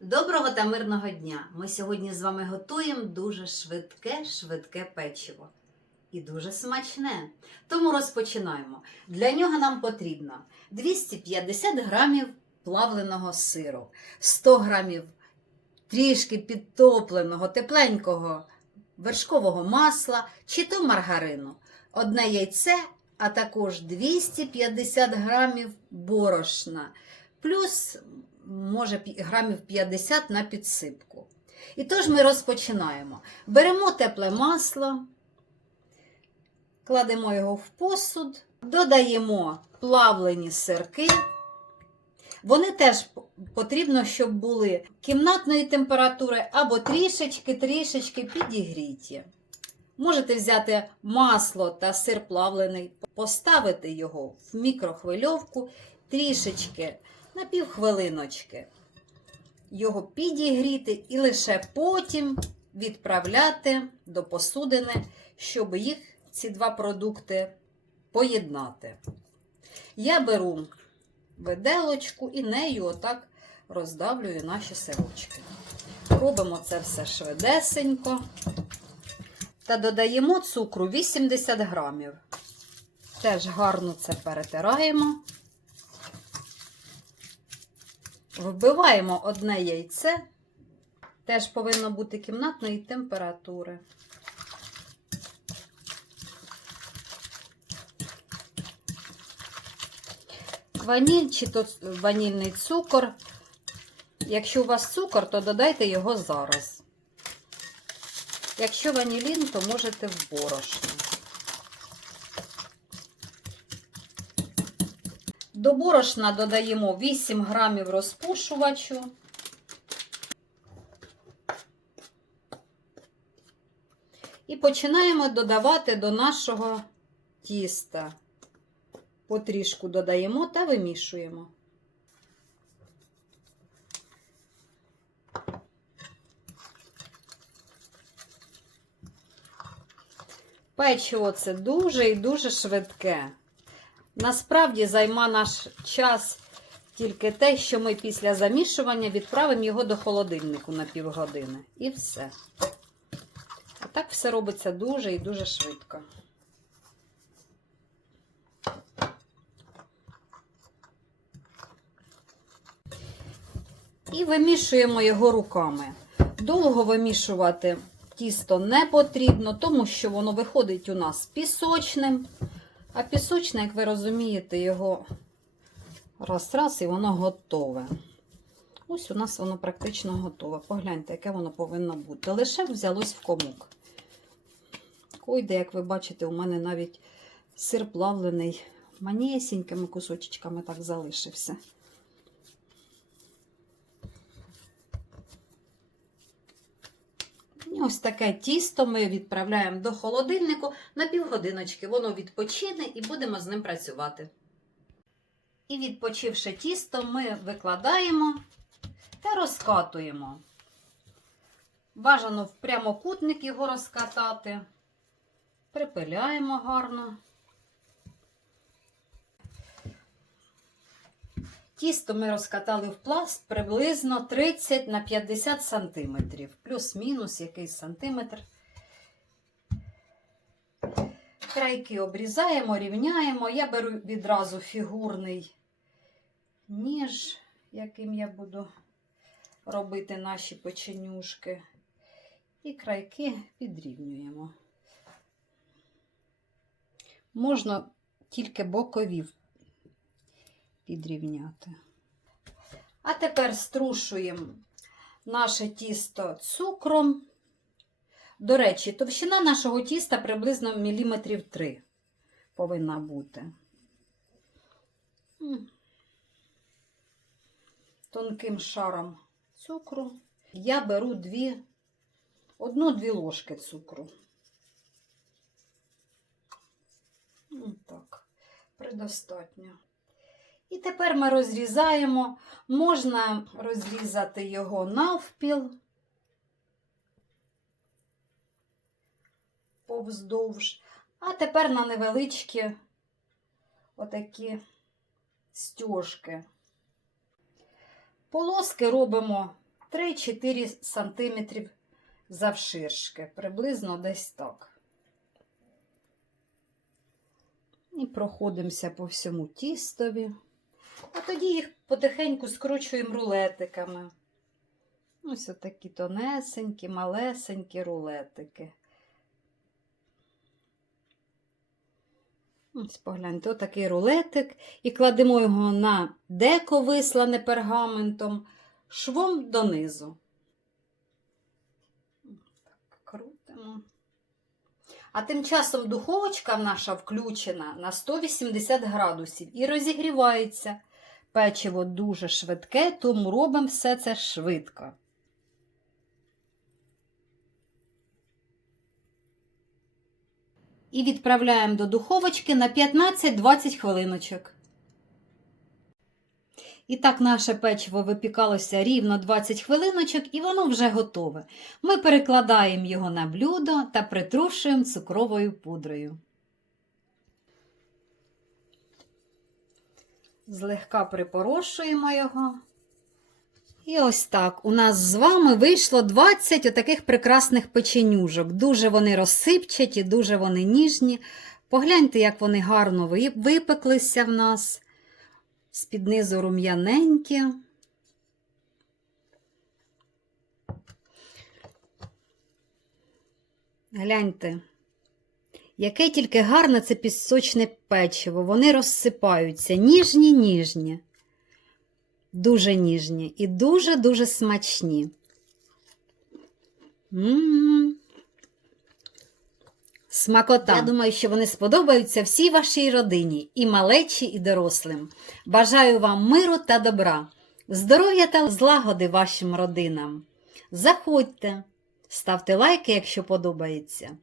Доброго та мирного дня! Ми сьогодні з вами готуємо дуже швидке, швидке печиво. І дуже смачне. Тому розпочинаємо. Для нього нам потрібно 250 грамів плавленого сиру, 100 грамів трішки підтопленого, тепленького вершкового масла чи то маргарину, одне яйце, а також 250 грамів борошна, плюс може грамів 50 на підсипку. І тож ми розпочинаємо. Беремо тепле масло, кладемо його в посуд, додаємо плавлені сирки. Вони теж потрібно, щоб були кімнатної температури або трішечки-трішечки підігріті. Можете взяти масло та сир плавлений, поставити його в мікрохвильовку трішечки на півхвилиночки. Його підігріти і лише потім відправляти до посудини, щоб їх ці два продукти поєднати. Я беру виделочку і нею отак роздавлюю наші сирочки. Робимо це все швидесенько. Та додаємо цукру 80 грамів. Теж гарно це перетираємо. Вбиваємо одне яйце. Теж повинно бути кімнатної температури. Ваніль чи то ванільний цукор. Якщо у вас цукор, то додайте його зараз. Якщо ванілін, то можете в борошно. До борошна додаємо 8 грамів розпушувачу. І починаємо додавати до нашого тіста. Потрішку додаємо та вимішуємо. Печиво це дуже і дуже швидке. Насправді займа наш час тільки те, що ми після замішування відправимо його до холодильнику на півгодини. І все. А так все робиться дуже і дуже швидко. І вимішуємо його руками. Довго вимішувати тісто не потрібно, тому що воно виходить у нас пісочним. А пісочне, як ви розумієте, його раз-раз і воно готове. Ось у нас воно практично готове. Погляньте, яке воно повинно бути. Лише взялось в комок. Койде, як ви бачите, у мене навіть сир плавлений манісінькими кусочками так залишився. Ось таке тісто ми відправляємо до холодильнику на півгодиночки. Воно відпочине і будемо з ним працювати. І відпочивши тісто, ми викладаємо та розкатуємо. Бажано в прямокутник його розкатати. Припиляємо гарно. Тісто ми розкатали в пласт приблизно 30 на 50 сантиметрів, плюс-мінус якийсь сантиметр. Крайки обрізаємо, рівняємо. Я беру відразу фігурний ніж, яким я буду робити наші печенюшки. І крайки підрівнюємо. Можна тільки бокові підрівняти. А тепер струшуємо наше тісто цукром. До речі, товщина нашого тіста приблизно міліметрів 3 повинна бути. Тонким шаром цукру я беру дві, одну-дві ложки цукру. Так, предостатньо. І тепер ми розрізаємо. Можна розрізати його навпіл повздовж. А тепер на невеличкі отакі стяжки. Полоски робимо 3-4 см завширшки, приблизно десь так. І проходимося по всьому тістові. А тоді їх потихеньку скручуємо рулетиками. Ось отакі тонесенькі, малесенькі рулетики. Ось погляньте, отакий рулетик. І кладемо його на деко вислане пергаментом, швом донизу. Так, крутимо. А тим часом духовочка наша включена на 180 градусів і розігрівається. Печиво дуже швидке, тому робимо все це швидко. І відправляємо до духовочки на 15-20 хвилиночок. І так наше печиво випікалося рівно 20 хвилиночок, і воно вже готове. Ми перекладаємо його на блюдо та притрушуємо цукровою пудрою. Злегка припорошуємо його. І ось так. У нас з вами вийшло 20 отаких прекрасних печенюжок. Дуже вони розсипчаті, дуже вони ніжні. Погляньте, як вони гарно випеклися в нас. З-під низу рум'яненькі. Гляньте, яке тільки гарне це пісочне печиво. Вони розсипаються. Ніжні, ніжні. Дуже ніжні і дуже-дуже смачні. М. Смакота. Я думаю, що вони сподобаються всій вашій родині, і малечі, і дорослим. Бажаю вам миру та добра, здоров'я та злагоди вашим родинам. Заходьте, ставте лайки, якщо подобається.